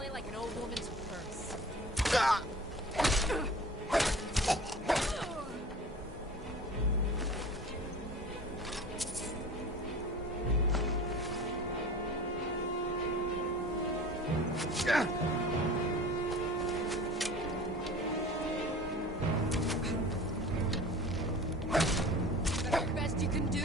belly like an old woman's purse. That's the best you can do.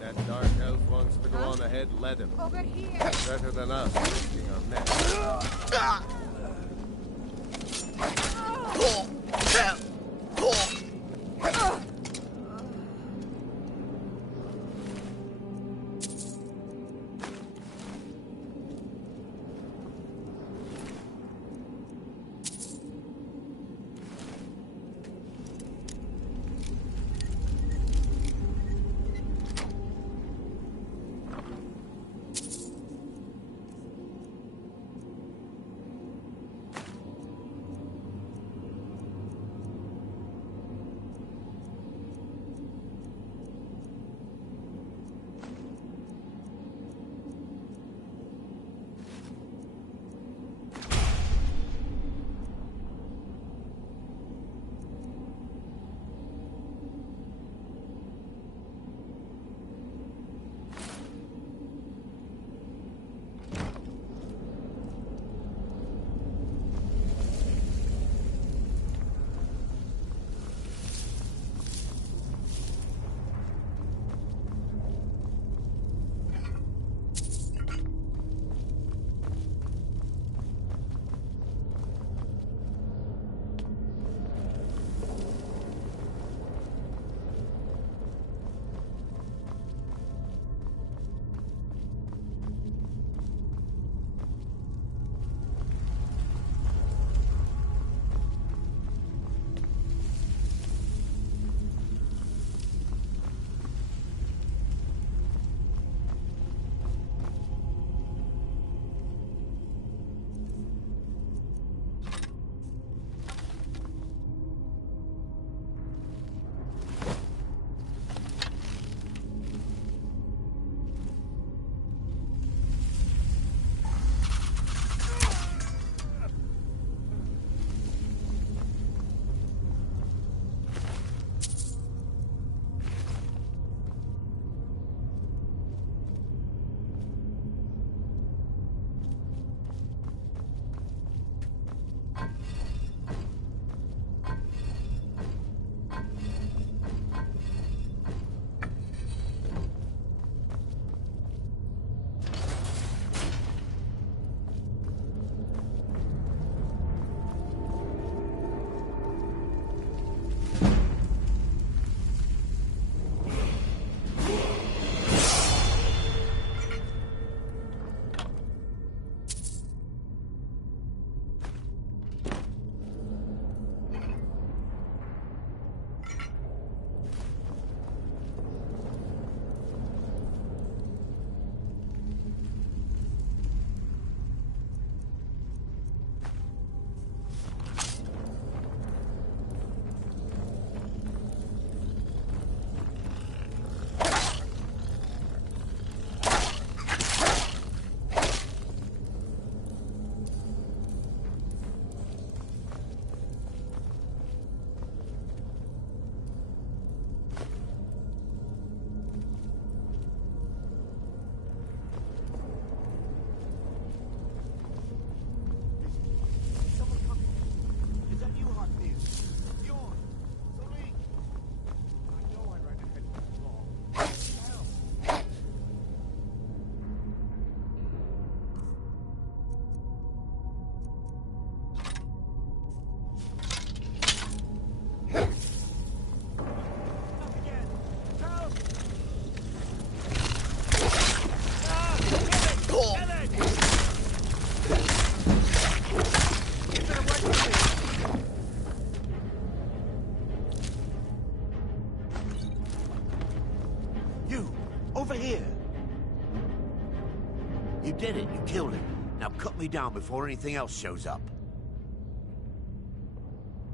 That dark elf wants to go on ahead, let him. Over here. Better than us, risking our necks. over here. You did it. You killed him. Now cut me down before anything else shows up.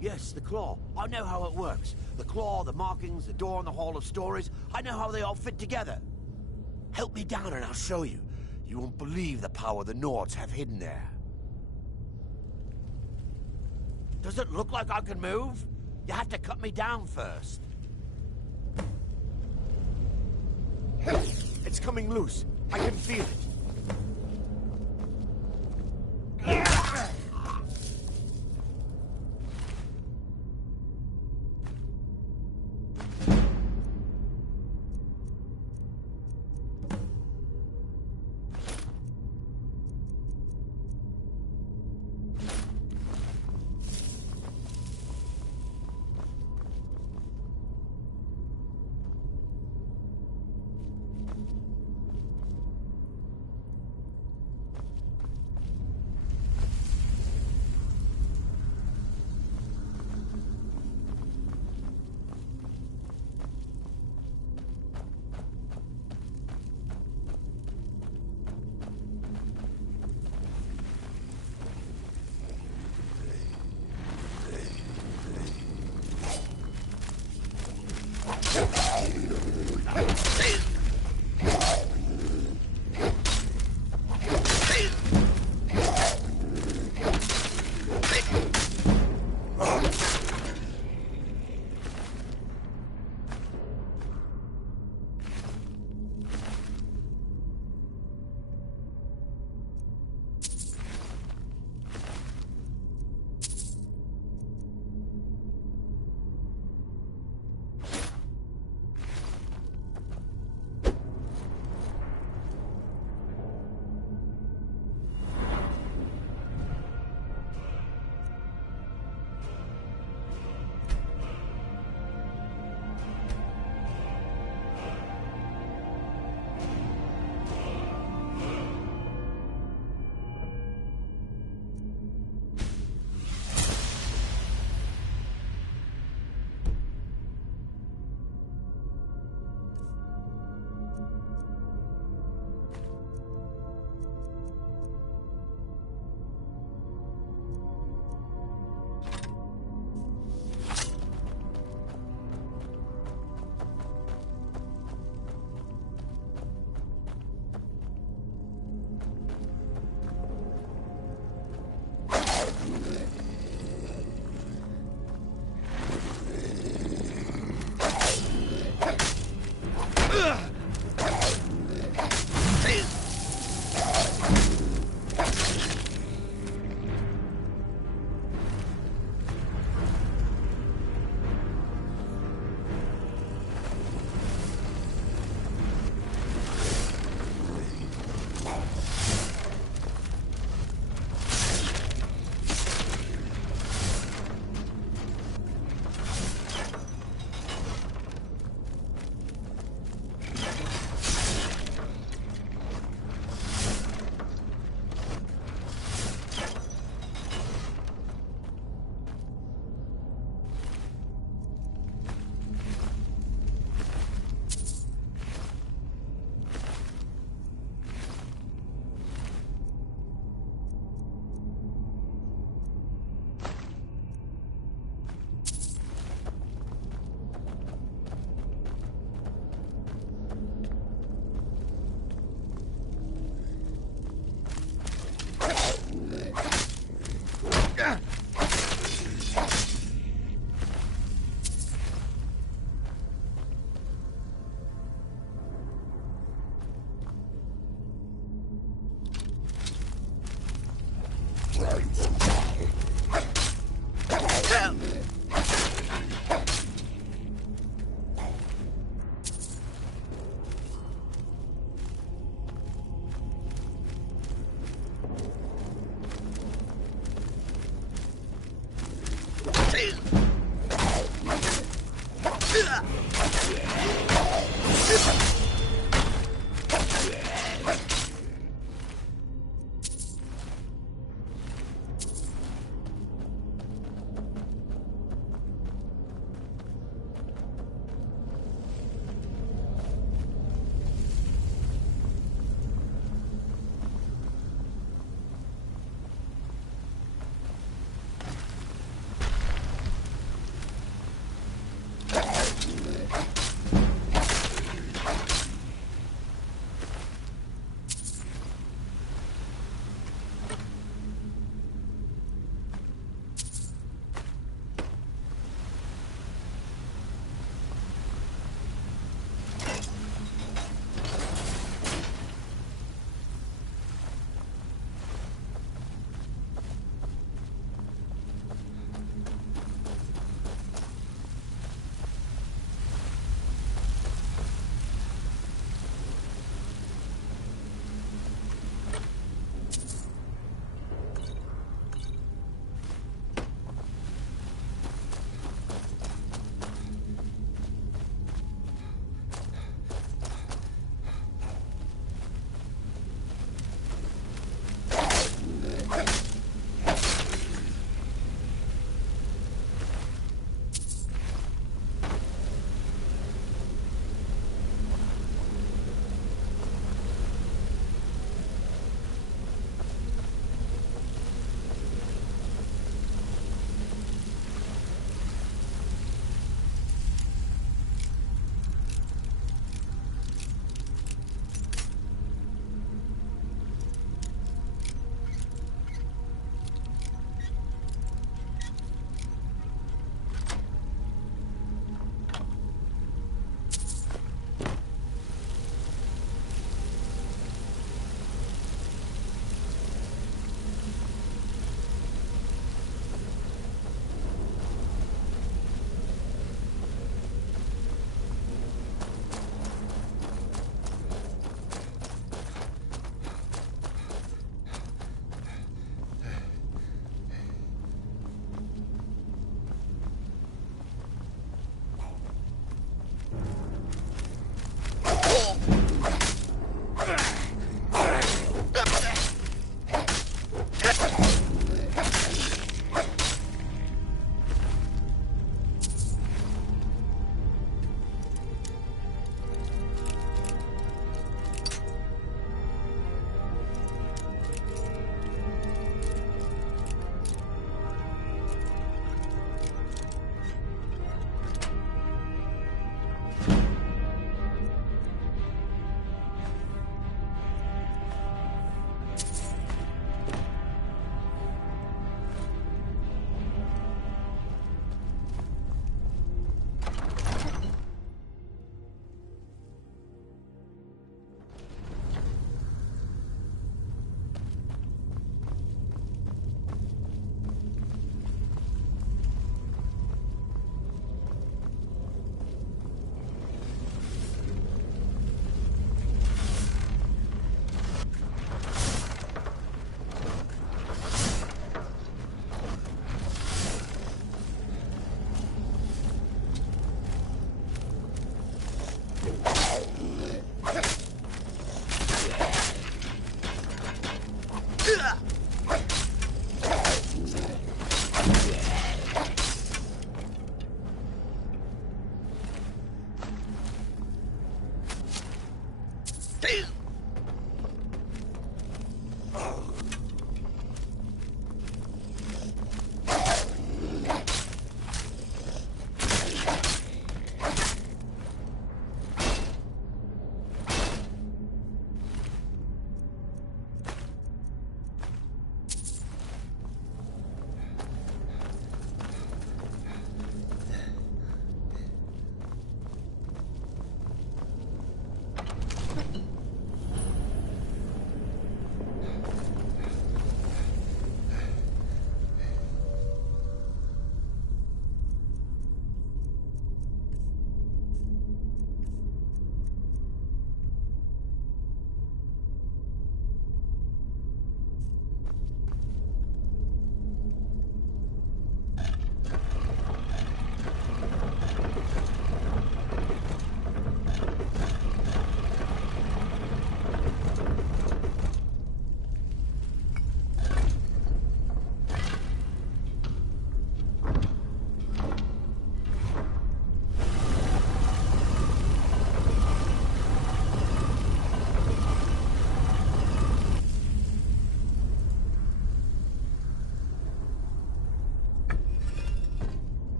Yes, the claw. I know how it works. The claw, the markings, the door in the Hall of Stories. I know how they all fit together. Help me down and I'll show you. You won't believe the power the Nords have hidden there. Does it look like I can move? You have to cut me down first. It's coming loose. I can feel it.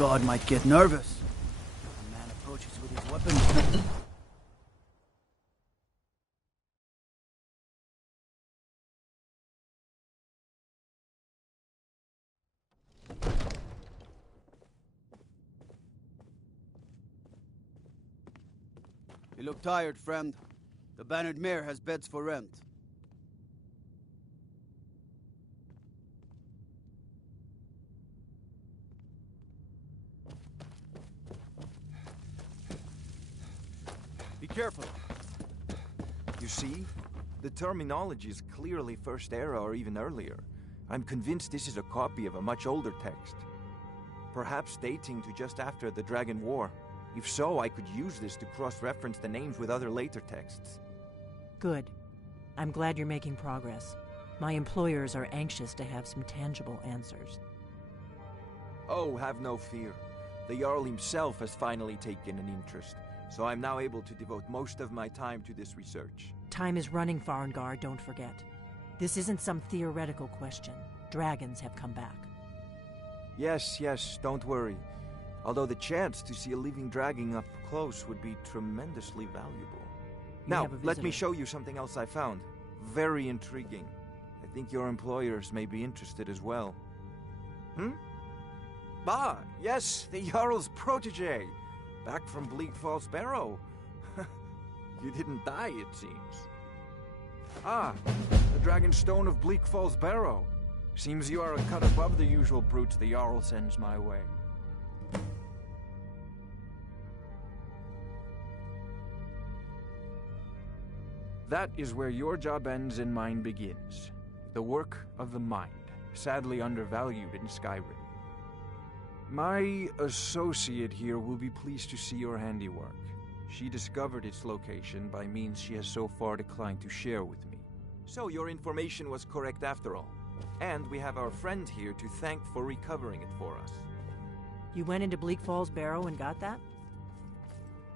guard might get nervous. A man approaches with his weapon. You look tired, friend. The Bannered Mare has beds for rent. Be careful. You see? The terminology is clearly First Era or even earlier. I'm convinced this is a copy of a much older text. Perhaps dating to just after the Dragon War. If so, I could use this to cross-reference the names with other later texts. Good. I'm glad you're making progress. My employers are anxious to have some tangible answers. Oh, have no fear. The Jarl himself has finally taken an interest, so I'm now able to devote most of my time to this research. Time is running, Farengar, don't forget. This isn't some theoretical question. Dragons have come back. Yes, don't worry. Although the chance to see a living dragon up close would be tremendously valuable. Now, let me show you something else I found. Very intriguing. I think your employers may be interested as well. Ah, yes, the Jarl's protege. Back from Bleak Falls Barrow. You didn't die, it seems. Ah, the Dragon Stone of Bleak Falls Barrow. Seems you are a cut above the usual brutes the Jarl sends my way. That is where your job ends and mine begins. The work of the mind, sadly undervalued in Skyrim. My associate here will be pleased to see your handiwork. She discovered its location by means she has so far declined to share with me. So your information was correct after all. And we have our friend here to thank for recovering it for us. You went into Bleak Falls Barrow and got that?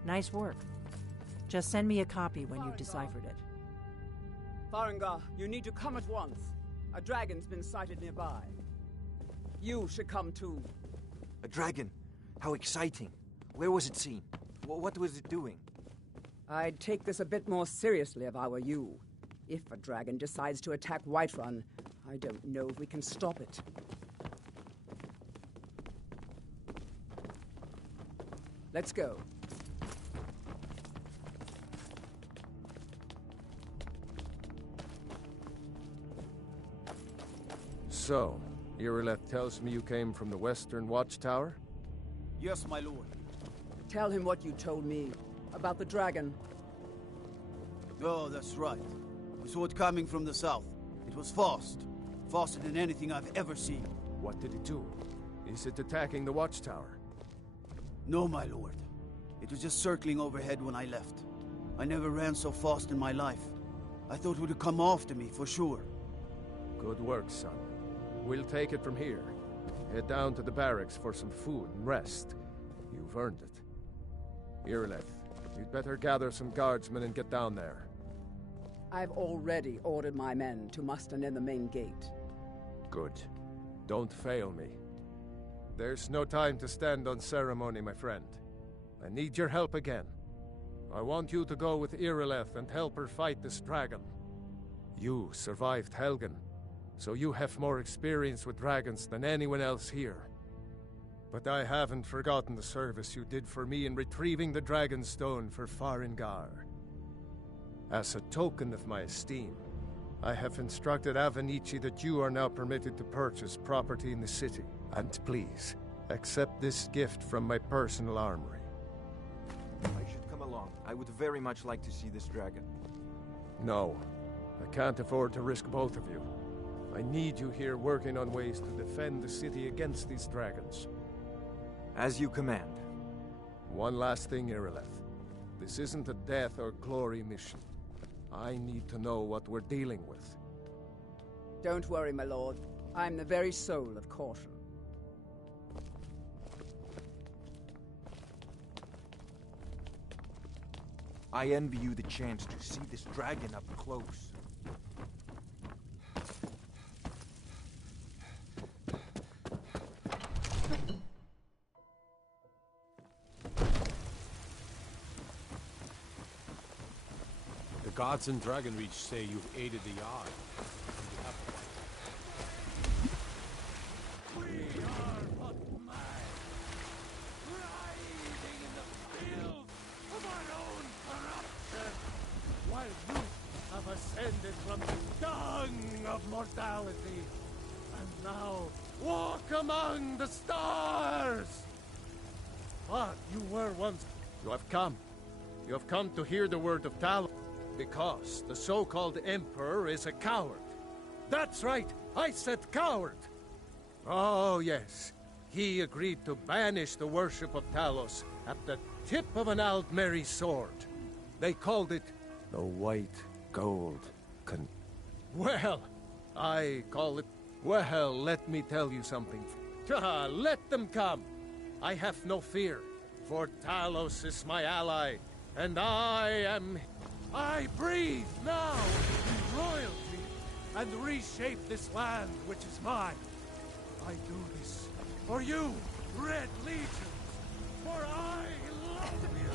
Nice work. Just send me a copy when you've deciphered it. Farengar, you need to come at once. A dragon's been sighted nearby. You should come too. A dragon? How exciting. Where was it seen? What was it doing? I'd take this a bit more seriously if I were you. If a dragon decides to attack Whiterun, I don't know if we can stop it. Let's go. So, Irileth tells me you came from the Western Watchtower? Yes, my lord. Tell him what you told me about the dragon. Oh, that's right. We saw it coming from the south. It was fast. Faster than anything I've ever seen. What did it do? Is it attacking the Watchtower? No, my lord. It was just circling overhead when I left. I never ran so fast in my life. I thought it would come after me, for sure. Good work, son. We'll take it from here. Head down to the barracks for some food and rest. You've earned it. Irileth, you'd better gather some guardsmen and get down there. I've already ordered my men to muster near the main gate. Good. Don't fail me. There's no time to stand on ceremony, my friend. I need your help again. I want you to go with Irileth and help her fight this dragon. You survived Helgen, so you have more experience with dragons than anyone else here. But I haven't forgotten the service you did for me in retrieving the Dragon Stone for Farengar. As a token of my esteem, I have instructed Avenici that you are now permitted to purchase property in the city. And please, accept this gift from my personal armory. I should come along. I would very much like to see this dragon. No, I can't afford to risk both of you. I need you here working on ways to defend the city against these dragons. As you command. One last thing, Irileth. This isn't a death or glory mission. I need to know what we're dealing with. Don't worry, my lord. I'm the very soul of caution. I envy you the chance to see this dragon up close. gods in Dragonreach say you've aided the Yard. We are but man, writhing in the filth of our own corruption, while you have ascended from the dung of mortality, and now walk among the stars! But you were once... You have come. You have come to hear the word of Talos, because the so-called Emperor is a coward. That's right, I said coward! Oh, yes. He agreed to banish the worship of Talos at the tip of an Aldmeri sword. They called it the White Gold Well, I call it... Well, let me tell you something. Let them come. I have no fear, for Talos is my ally, and I breathe now in royalty and reshape this land which is mine. I do this for you, Red Legions, for I love you.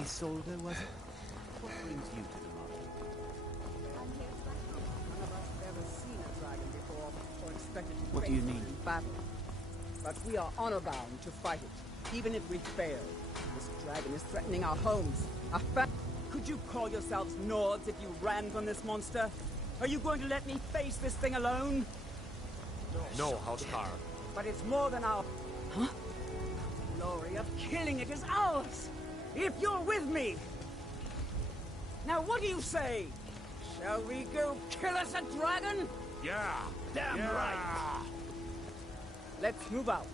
Isolde, was it? What brings you to the market? None of us have ever seen a dragon before, or expected to What do face you it mean? in battle. But we are honor-bound to fight it, even if we fail. This dragon is threatening our homes, our Could you call yourselves Nords if you ran from this monster? Are you going to let me face this thing alone? No, Housecar. But it's more than our... Huh? The glory of killing it is ours! If you're with me! Now what do you say? Shall we go kill us a dragon? Yeah, Damn right! Let's move out.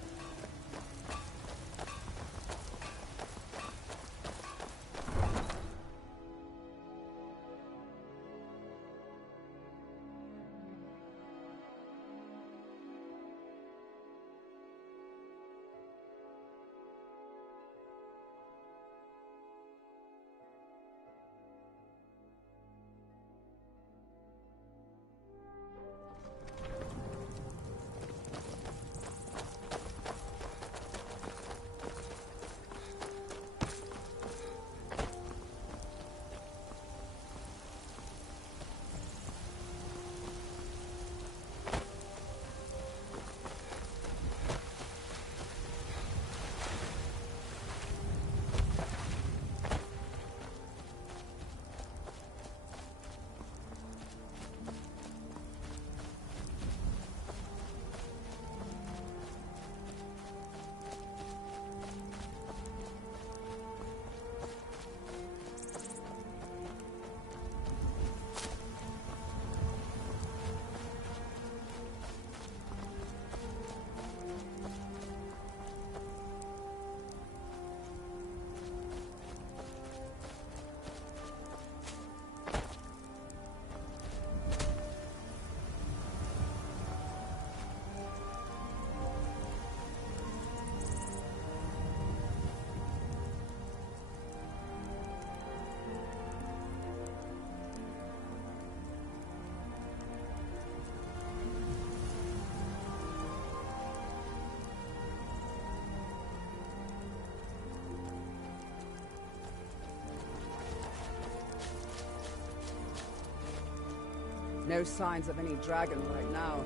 No signs of any dragon right now,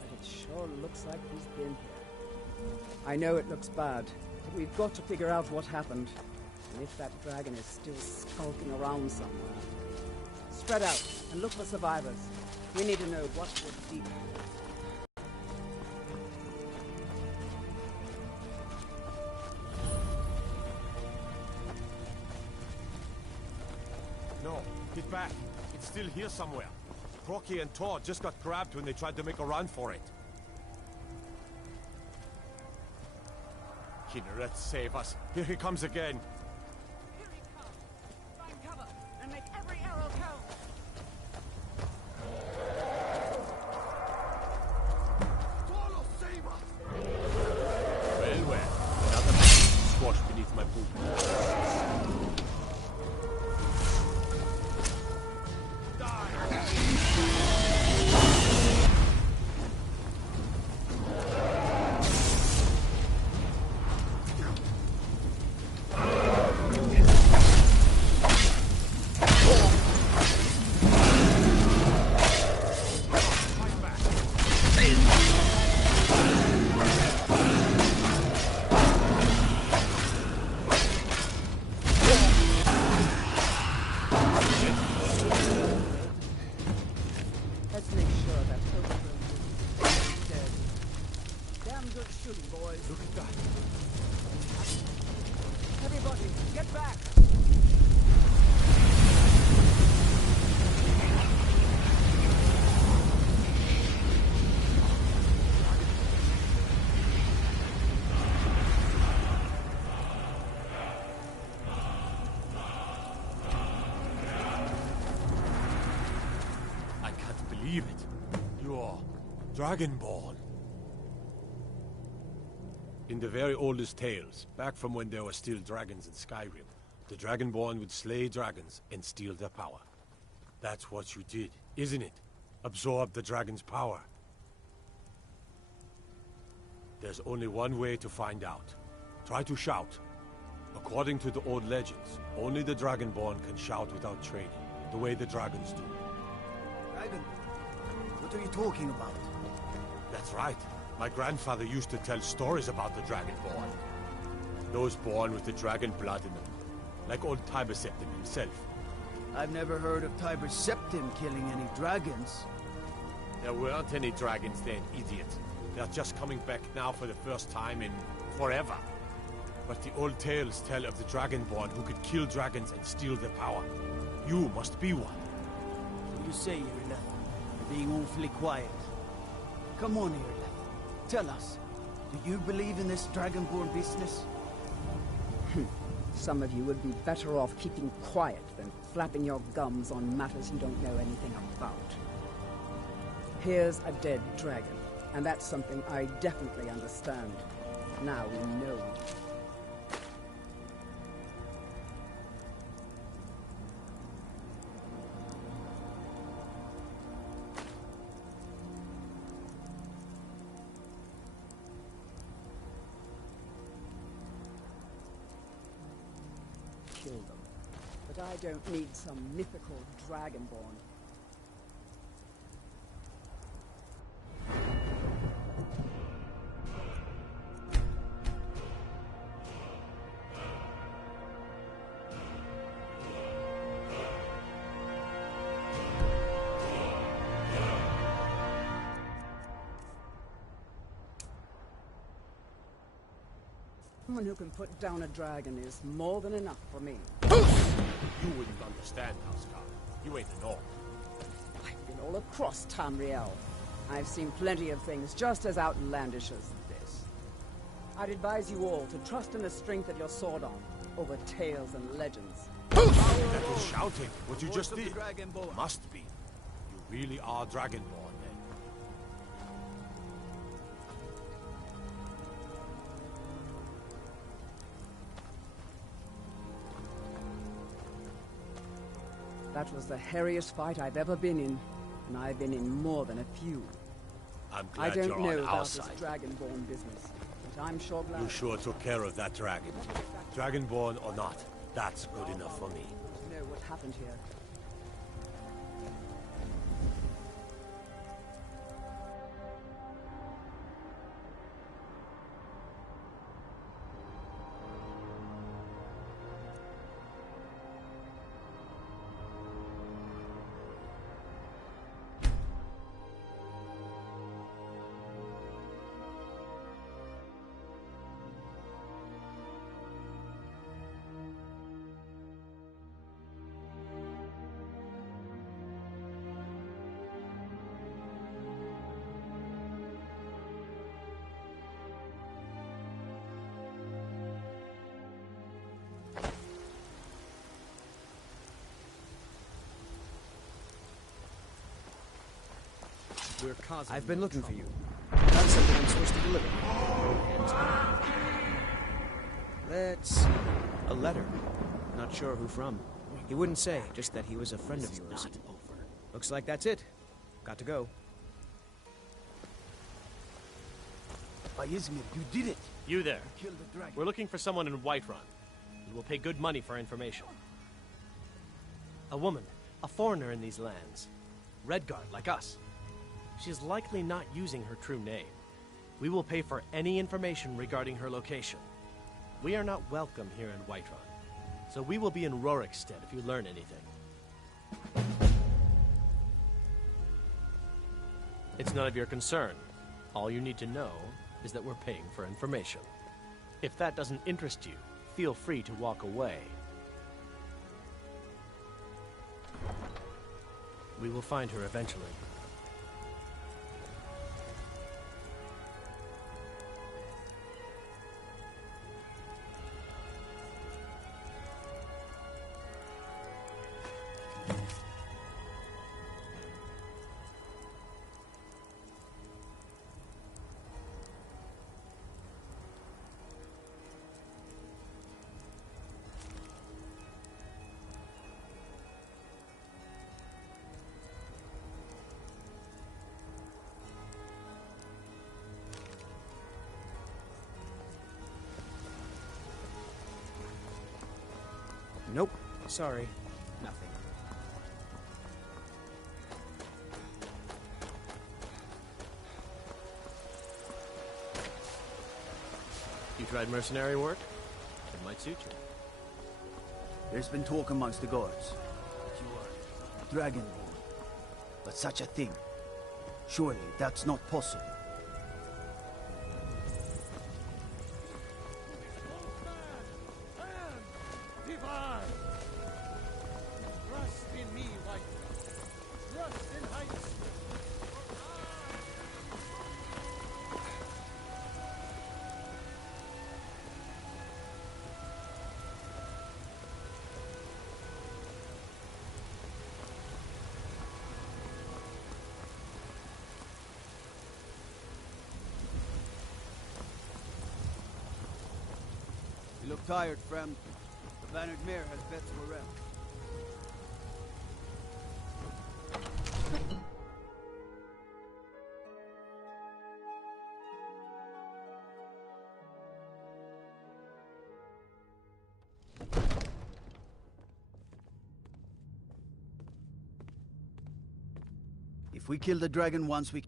but it sure looks like he's been here. I know it looks bad, but we've got to figure out what happened, and if that dragon is still skulking around somewhere. Spread out and look for survivors. We need to know what was deep. No, get back. It's still here somewhere. Crocky and Todd just got grabbed when they tried to make a run for it. Kinneret, save us. Here he comes again. Here he comes! Find cover and make every arrow count! Talos, save us! Well, well. Another man squashed beneath my boot. good shooting, boys. Look at that. Everybody, get back! I can't believe it. You're Dragonborn. In the very oldest tales, back from when there were still dragons in Skyrim, the Dragonborn would slay dragons and steal their power. That's what you did, isn't it? Absorb the dragon's power. There's only one way to find out. Try to shout. According to the old legends, only the Dragonborn can shout without training, the way the dragons do. Dragon? What are you talking about? That's right. My grandfather used to tell stories about the Dragonborn. Those born with the dragon blood in them. Like old Tiber Septim himself. I've never heard of Tiber Septim killing any dragons. There weren't any dragons then, idiot. They're just coming back now for the first time in forever. But the old tales tell of the Dragonborn who could kill dragons and steal their power. You must be one. So you say, Irileth, you're being awfully quiet. Come on, Irileth. Tell us, do you believe in this Dragonborn business? Some of you would be better off keeping quiet than flapping your gums on matters you don't know anything about. Here's a dead dragon, and that's something I definitely understand. Now we know. Kill them. But I don't need some mythical dragonborn. Someone who can put down a dragon is more than enough for me. You wouldn't understand, Housecarl. You ain't an orc. I've been all across Tamriel. I've seen plenty of things just as outlandish as this. I'd advise you all to trust in the strength of your sword arm over tales and legends. That was shouting, what you just did. Must be. You really are Dragonborn, then. That was the hairiest fight I've ever been in, and I've been in more than a few. I'm I glad don't you're know on our about this side. dragonborn business, but I'm sure glad. You sure took care of that dragon. Dragonborn or not, that's good enough for me. Know what happened here. I've been looking for you. Got something I'm supposed to deliver. Let's see. A letter. Not sure who from. He wouldn't say, just that he was a friend of yours. Looks like that's it. Got to go. By Izmir, you did it! You there. Killed the dragon. We're looking for someone in Whiterun. We will pay good money for information. A woman, a foreigner in these lands. Redguard, like us. She's likely not using her true name. We will pay for any information regarding her location. We are not welcome here in Whiterun, so we will be in Rorikstead if you learn anything. It's none of your concern. All you need to know is that we're paying for information. If that doesn't interest you, feel free to walk away. We will find her eventually. Nope. Sorry. Nothing. You tried mercenary work? It might suit you. There's been talk amongst the guards. You are Dragonborn. But such a thing. Surely that's not possible. Trust in me, White. Trust in Heights. You look tired, friend. The Bannered Mare has bets for rest. If we kill the dragon once, we...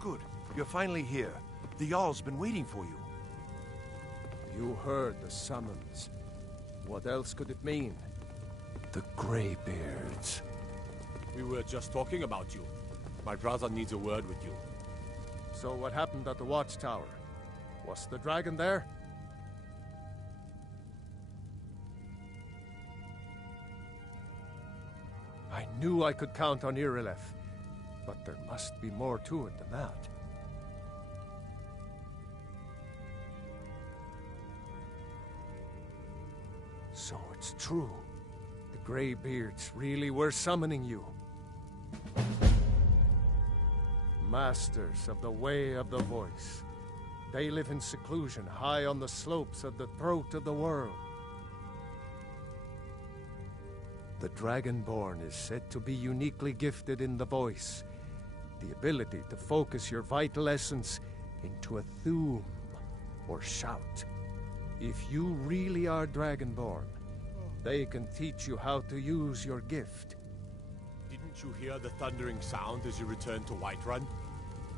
Good. You're finally here. The Jarl's been waiting for you. You heard the summons. What else could it mean? The Greybeards. We were just talking about you. My brother needs a word with you. So what happened at the watchtower? Was the dragon there? I knew I could count on Irileth, but there must be more to it than that. So it's true. The Greybeards really were summoning you. Masters of the Way of the Voice. They live in seclusion high on the slopes of the throat of the world. The Dragonborn is said to be uniquely gifted in the voice, the ability to focus your vital essence into a thum, or shout. If you really are Dragonborn, they can teach you how to use your gift. Didn't you hear the thundering sound as you returned to Whiterun?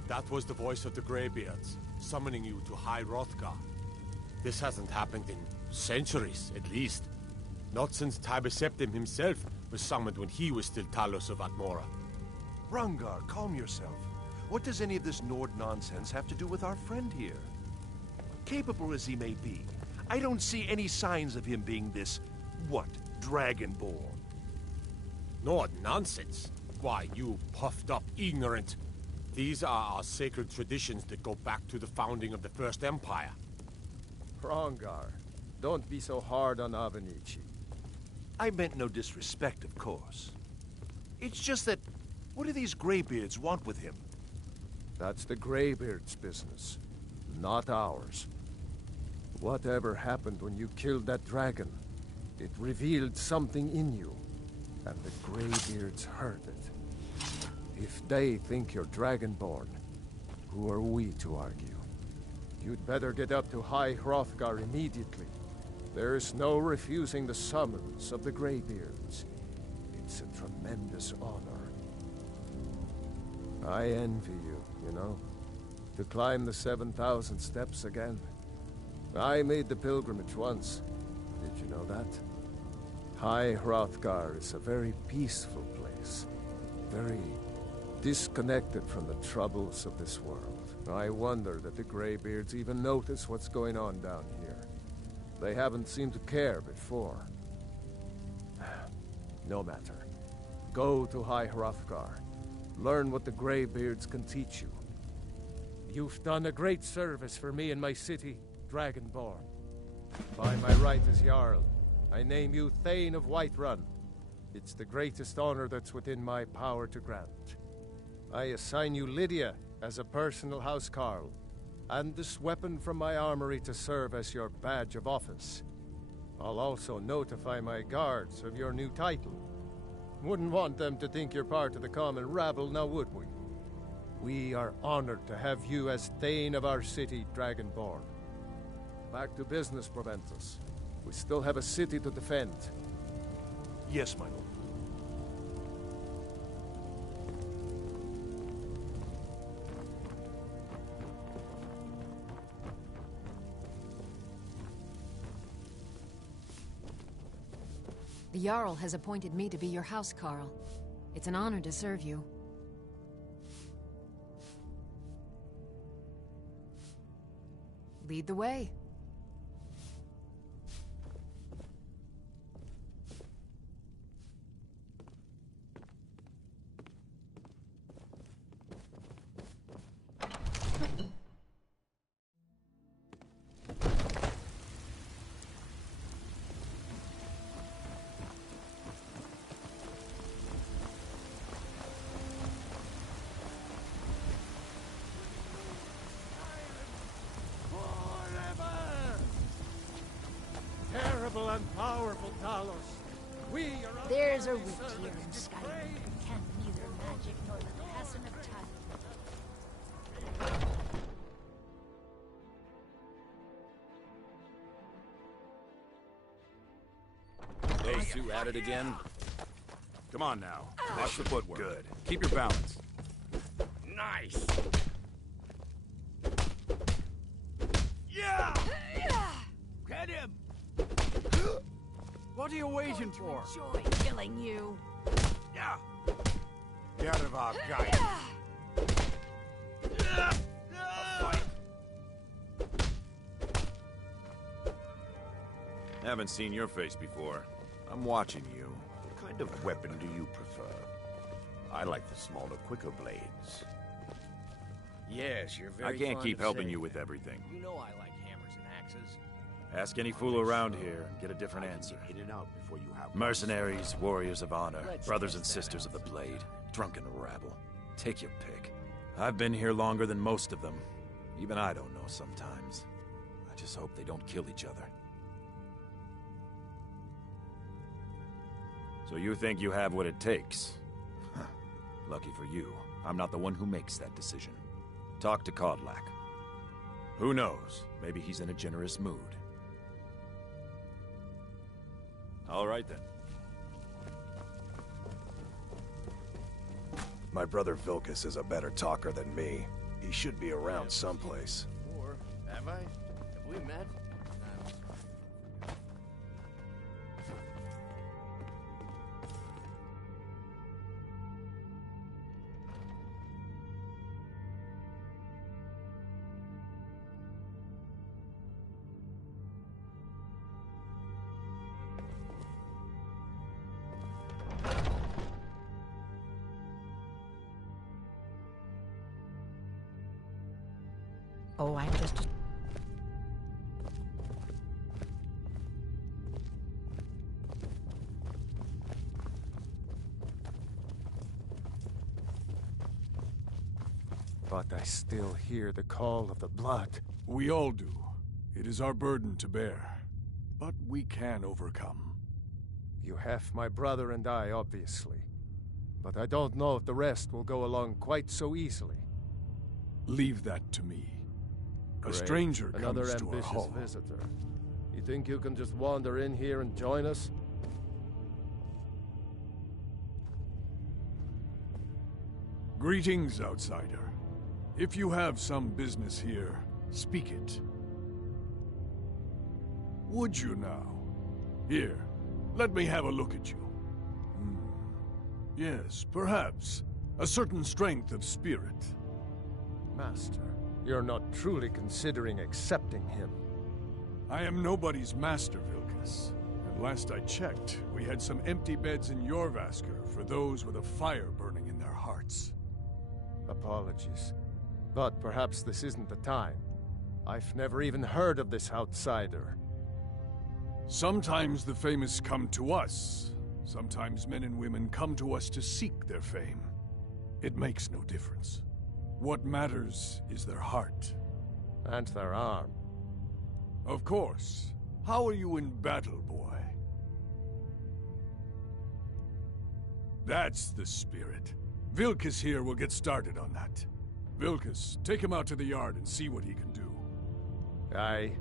That was the voice of the Greybeards, summoning you to High Hrothgar. This hasn't happened in centuries, at least. Not since Tiber Septim himself was summoned when he was still Talos of Atmora. Rungar, calm yourself. What does any of this Nord nonsense have to do with our friend here? Capable as he may be, I don't see any signs of him being this, Dragonborn. Nord nonsense? Why, you puffed up ignorant. These are our sacred traditions that go back to the founding of the First Empire. Hrongar, don't be so hard on Avenici. I meant no disrespect, of course. It's just that, what do these Greybeards want with him? That's the Greybeards' business, not ours. Whatever happened when you killed that dragon, it revealed something in you, and the Greybeards heard it. If they think you're Dragonborn, who are we to argue? You'd better get up to High Hrothgar immediately. There's no refusing the summons of the Greybeards. It's a tremendous honor. I envy you, you know, to climb the 7,000 steps again. I made the pilgrimage once. Did you know that? High Hrothgar is a very peaceful place. Very disconnected from the troubles of this world. I wonder that the Greybeards even notice what's going on down here. They haven't seemed to care before. No matter. Go to High Hrothgar. Learn what the Greybeards can teach you. You've done a great service for me and my city, Dragonborn. By my right as Jarl, I name you Thane of Whiterun. It's the greatest honor that's within my power to grant. I assign you Lydia as a personal housecarl, and this weapon from my armory to serve as your badge of office. I'll also notify my guards of your new title. Wouldn't want them to think you're part of the common rabble, now would we? We are honored to have you as Thane of our city, Dragonborn. Back to business, Proventus. We still have a city to defend. Yes, my lord. The Jarl has appointed me to be your housecarl. It's an honor to serve you. Lead the way. And powerful Talos. There's a wit here in Skyime that can't neither magic nor the passing of time. Those two at it again? Come on now. Watch the footwork. Good. Keep your balance. Nice! Yeah! Get him! What are you waiting for? Enjoy killing you. Yeah! Get out of our guy. Haven't seen your face before. I'm watching you. What kind of weapon do you prefer? I like the smaller, quicker blades. Yes, you're very I can't fond keep of helping saying you with that. everything. You know I like hammers and axes. Ask any fool around here and get a different answer. In and out before you have Mercenaries, warriors of honor, Let's brothers and test that sisters of out. the blade, drunken rabble. Take your pick. I've been here longer than most of them. Even I don't know sometimes. I just hope they don't kill each other. So you think you have what it takes? Huh. Lucky for you, I'm not the one who makes that decision. Talk to Kodlak. Who knows? Maybe he's in a generous mood. All right, then. My brother Vilkas is a better talker than me. He should be around someplace. Or, have I? Have we met? Oh, I'm just... But I still hear the call of the blood. We all do. It is our burden to bear. But we can overcome. You have my brother and I, obviously. But I don't know if the rest will go along quite so easily. Leave that to me. Great. A stranger Another comes to our ambitious hall. visitor. You think you can just wander in here and join us? Greetings, outsider. If you have some business here, speak it. Would you now? Here, Let me have a look at you. Yes, perhaps. A certain strength of spirit. Master, you're not truly considering accepting him. I am nobody's master, Vilkas. And last I checked, we had some empty beds in Jorvaskr for those with a fire burning in their hearts. Apologies. But perhaps this isn't the time. I've never even heard of this outsider. Sometimes the famous come to us. Sometimes men and women come to us to seek their fame. It makes no difference. What matters is their heart. And their arm. Of course. How are you in battle, boy? That's the spirit. Vilkas here will get started on that. Vilkas, take him out to the yard and see what he can do. Aye.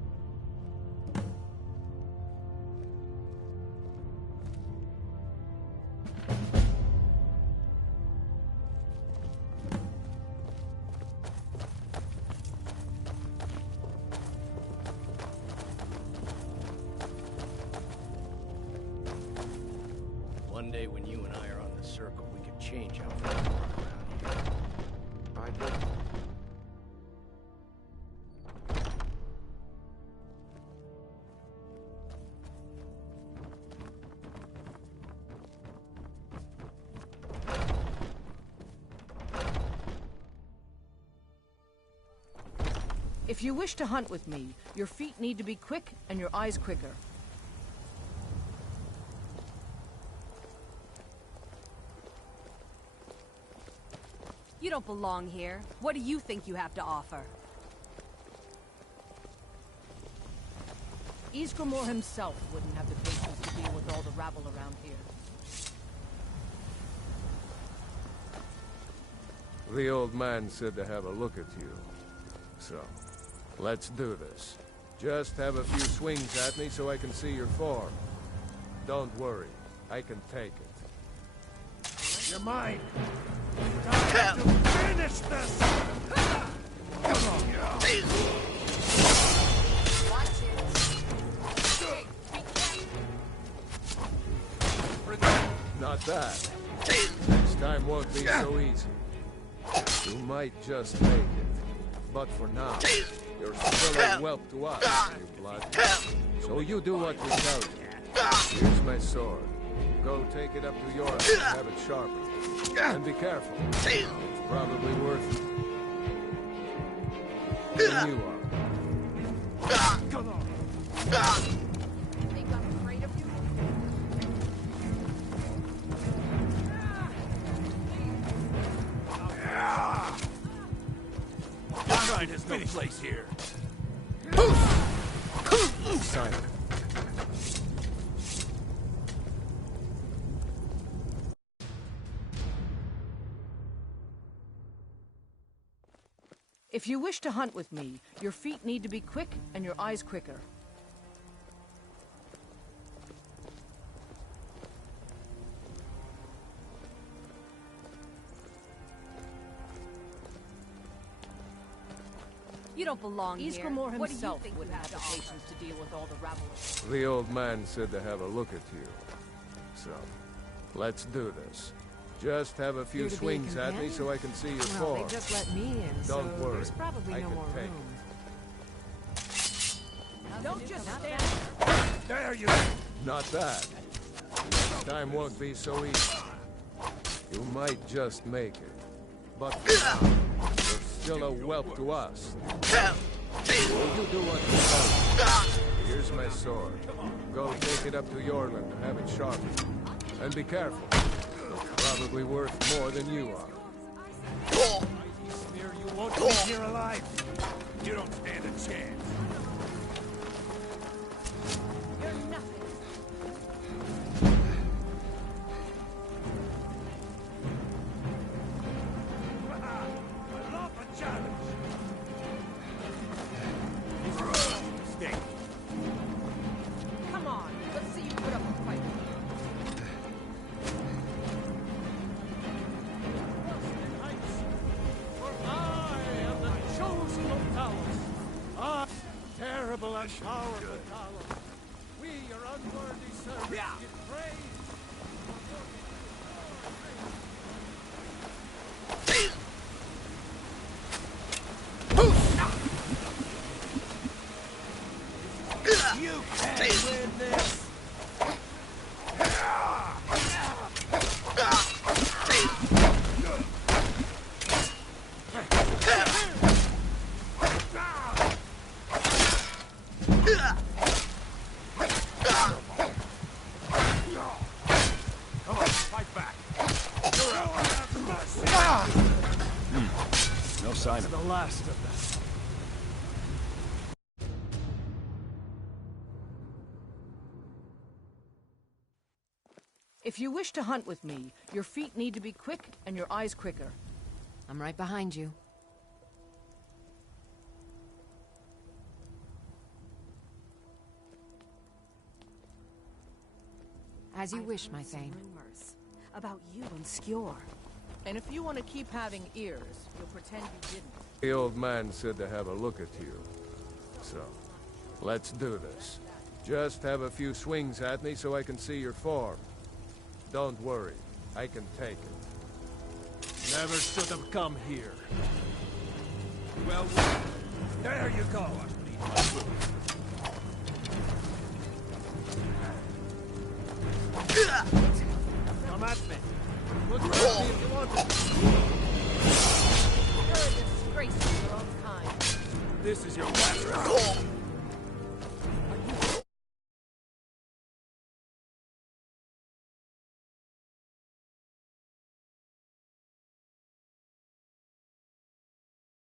One day when you and I are on the circle, we could change how things work around here. I did. If you wish to hunt with me, your feet need to be quick and your eyes quicker. You don't belong here. What do you think you have to offer? Ysgramor himself wouldn't have the patience to deal with all the rabble around here. The old man said to have a look at you. So, let's do this. Just have a few swings at me so I can see your form. Don't worry, I can take it. You're mine. Time to finish this! Come on. Watch it. Not that. Next time won't be so easy. You might just make it. But for now, you're still a whelp to us, you blood. So you do what we tell you. Here's my sword. Go take it up to your house and have it sharpened. And be careful. It's probably worth it. Than you are. Come on. Think I'm afraid of you? Pride has no place here. Simon. If you wish to hunt with me, your feet need to be quick and your eyes quicker. You don't belong here. Ysgramor What do you himself think you wouldn't have have the to offer? patience to deal with all the rabble. The old man said to have a look at you. So, let's do this. Just have a few Here to be a swings at me companion? so I can see your Well, form. they just let me in, Don't so worry. there's probably I no can more take room. Don't just stand. There you Not that. Next time won't be so easy. You might just make it. But for now, you're still a whelp to us. Will you do what you tell me? Here's my sword. Go take it up to Yorland and have it sharpened. And be careful. It's probably worth more than you are. Smear, you won't be here alive. You don't stand a chance. You're nothing. I love a challenge. Stay. Come on, let's see you put up a fight. For I am the chosen of Talos. I, terrible and powerful Talos. We, your unworthy servants, You can't win this! No sign of the last of them. If you wish to hunt with me, your feet need to be quick and your eyes quicker. I'm right behind you. As you wish, my Thane. Rumors about you and Skjor. And if you want to keep having ears, you'll pretend you didn't. The old man said to have a look at you. So, let's do this. Just have a few swings at me so I can see your form. Don't worry, I can take it. Never should have come here. Well, there you go. Come at me. Look at me if you want to. You're a disgrace to your own kind. This is your last round.